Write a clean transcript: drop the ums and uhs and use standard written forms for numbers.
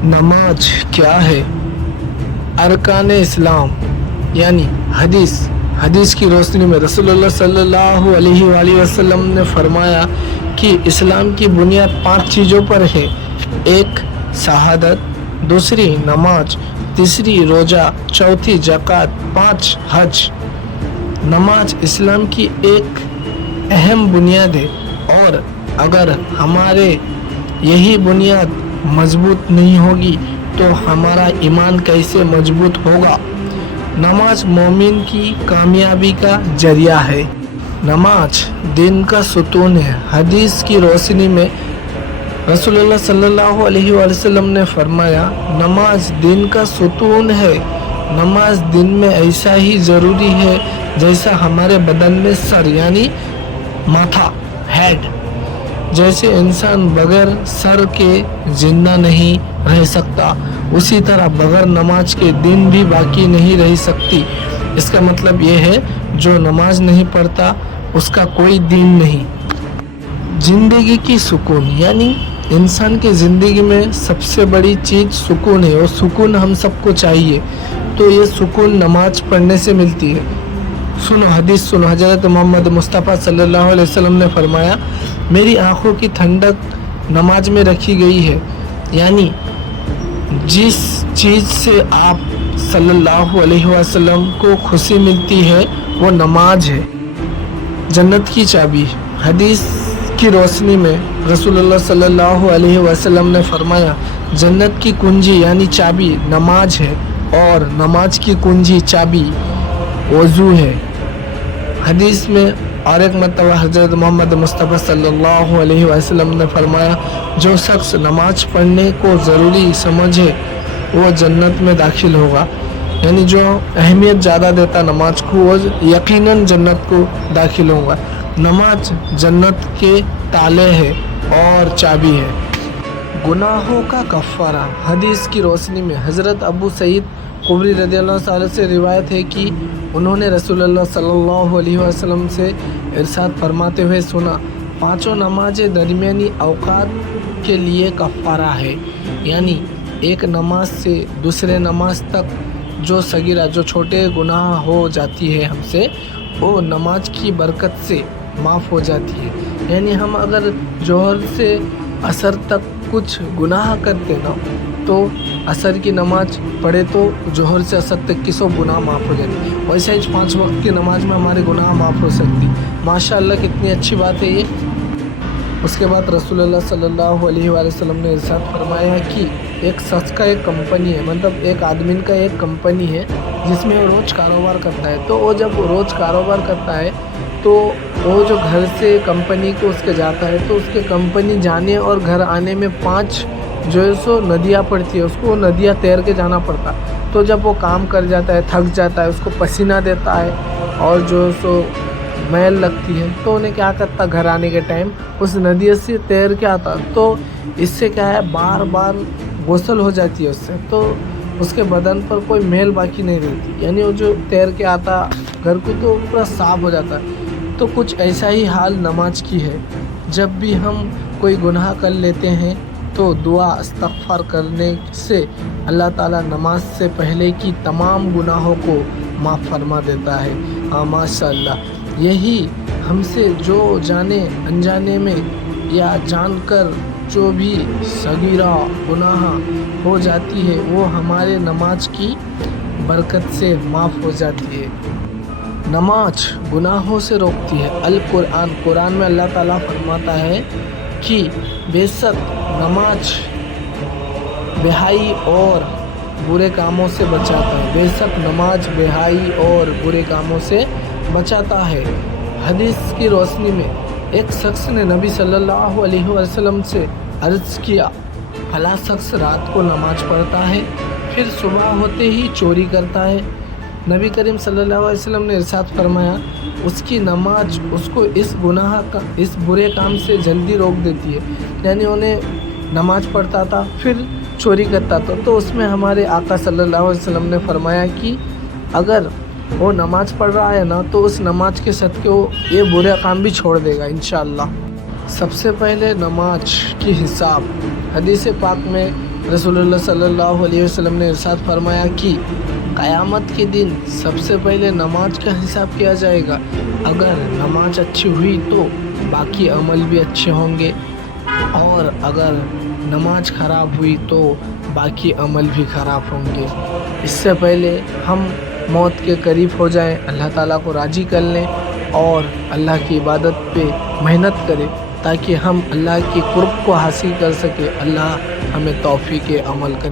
नमाज क्या है? अरकान इस्लाम यानी हदीस की रोशनी में रसूलुल्लाह सल्लल्लाहु अलैहि वसल्लम ने फरमाया कि इस्लाम की बुनियाद 5 चीज़ों पर है। एक शहादत, दूसरी नमाज, तीसरी रोज़ा, चौथी ज़कात, 5 हज। नमाज इस्लाम की एक अहम बुनियाद है और अगर हमारे यही बुनियाद मजबूत नहीं होगी तो हमारा ईमान कैसे मजबूत होगा। नमाज मोमिन की कामयाबी का जरिया है। नमाज दिन का सुकून है। हदीस की रोशनी में रसूलुल्लाह सल्लल्लाहु अलैहि वसल्लम ने फरमाया, नमाज दिन का सुकून है। नमाज दिन में ऐसा ही ज़रूरी है जैसा हमारे बदन में सर यानी माथा, हेड। जैसे इंसान बगैर सर के जिंदा नहीं रह सकता, उसी तरह बगैर नमाज के दिन भी बाकी नहीं रह सकती। इसका मतलब ये है जो नमाज नहीं पढ़ता उसका कोई दिन नहीं। जिंदगी की सुकून यानी इंसान की ज़िंदगी में सबसे बड़ी चीज़ सुकून है और सुकून हम सबको चाहिए। तो ये सुकून नमाज पढ़ने से मिलती है। सुनो हदीस सुनो, हज़रत मोहम्मद मुस्तफ़ा सल्लल्लाहु अलैहि वसल्लम ने फरमाया, मेरी आँखों की ठंडक नमाज में रखी गई है। यानी जिस चीज़ से आप सल्लल्लाहु अलैहि वसल्लम को खुशी मिलती है वो नमाज है। जन्नत की चाबी, हदीस की रोशनी में रसूलुल्लाह सल्लल्लाहु अलैहि वसल्लम ने फरमाया, जन्नत की कुंजी यानी चाबी नमाज है और नमाज की कुंजी चाबी वज़ू है। हदीस में और एक मरतबा हज़रत मोहम्मद मुस्तफ़ा सल्लल्लाहु अलैहि वसल्लम ने फरमाया, जो शख्स नमाज पढ़ने को ज़रूरी समझे वो जन्नत में दाखिल होगा। यानी जो अहमियत ज़्यादा देता नमाज को वो यकीनन जन्नत को दाखिल होगा। नमाज जन्नत के ताले है और चाबी है। गुनाहों का कफ़ारा, हदीस की रोशनी में हज़रत अबू सईद खुदरी रज़ियल्लाहु ताला से रिवायत है कि उन्होंने रसूलुल्लाह सल्लल्लाहु अलैहि वसल्लम से इरशाद फरमाते हुए सुना, 5 नमाज़ें दरमियानी औकात के लिए कफ़ारा है। यानी एक नमाज से दूसरे नमाज तक जो सगीरा जो छोटे गुनाह हो जाती है हमसे, वो नमाज की बरकत से माफ़ हो जाती है। यानी हम अगर जोहर से असर तक कुछ गुनाह करते ना तो असर की नमाज पढ़े तो जोहर से असर तक की 100 गुनाह माफ़ हो जाती। वैसे ही 5 वक्त की नमाज में हमारे गुनाह माफ़ हो सकती। माशाअल्लाह कितनी अच्छी बात है ये। उसके बाद रसूलुल्लाह सल्लल्लाहु अलैहि वसल्लम ने इरशाद फरमाया कि एक शख्स का एक कंपनी है, मतलब एक आदमी का एक कंपनी है जिसमें वो रोज़ कारोबार करता है। तो वो जब रोज़ कारोबार करता है तो वो जो घर से कंपनी को उसके जाता है तो उसके कंपनी जाने और घर आने में 5 जो है सो नदियाँ पड़ती है, उसको वो नदियाँ तैर के जाना पड़ता। तो जब वो काम कर जाता है, थक जाता है, उसको पसीना देता है और जो है सो मैल लगती है, तो उन्हें क्या करता, घर आने के टाइम उस नदी से तैर के आता। तो इससे क्या है, बार बार गुस्ल हो जाती है उससे, तो उसके बदन पर कोई मैल बाकी नहीं रहती। यानी वो जो तैर के आता घर को तो पूरा साफ हो जाता है। तो कुछ ऐसा ही हाल नमाज की है। जब भी हम कोई गुनाह कर लेते हैं तो दुआ इस्तग़फ़ार करने से अल्लाह ताला नमाज से पहले की तमाम गुनाहों को माफ़ फरमा देता है। हाँ माशाअल्लाह, यही हमसे जो जाने अनजाने में या जानकर जो भी सगीरा गुनाह हो जाती है वो हमारे नमाज की बरकत से माफ़ हो जाती है। नमाज गुनाहों से रोकती है। अल कुरान, कुरान में अल्लाह ताला फरमाता है कि बेशक नमाज बेहाई और बुरे कामों से बचाता है। बेशक नमाज बेहाई और बुरे कामों से बचाता है। हदीस की रोशनी में एक शख्स ने नबी सल्लल्लाहु अलैहि वसल्लम से अर्ज़ किया, फला शख्स रात को नमाज पढ़ता है फिर सुबह होते ही चोरी करता है। नबी करीम सल्लल्लाहु अलैहि वसल्लम ने इरशाद फरमाया, उसकी नमाज उसको इस गुनाह का, इस बुरे काम से जल्दी रोक देती है। यानी उन्हें नमाज पढ़ता था फिर चोरी करता था, तो उसमें हमारे आका सल्लल्लाहु अलैहि वसल्लम ने फरमाया कि अगर वो नमाज पढ़ रहा है ना तो उस नमाज के सदक़े वो ये बुरे काम भी छोड़ देगा इंशाअल्लाह। सबसे पहले नमाज की हिसाब, हदीस पाक में رسول اللہ صلی اللہ علیہ وسلم نے ارشاد فرمایا کہ قیامت کے دن سب سے پہلے نماز کا حساب کیا جائے گا. اگر نماز اچھی ہوئی تو باقی عمل بھی اچھے ہوں گے، اور اگر نماز خراب ہوئی تو باقی عمل بھی خراب ہوں گے. اس سے پہلے ہم موت کے قریب ہو جائیں، اللہ تعالیٰ کو راضی کر لیں اور اللہ کی عبادت پہ محنت کریں تاکہ ہم اللہ کی قرب کو حاصل کر سکیں. اللہ ہمیں توفیق عمل کرے.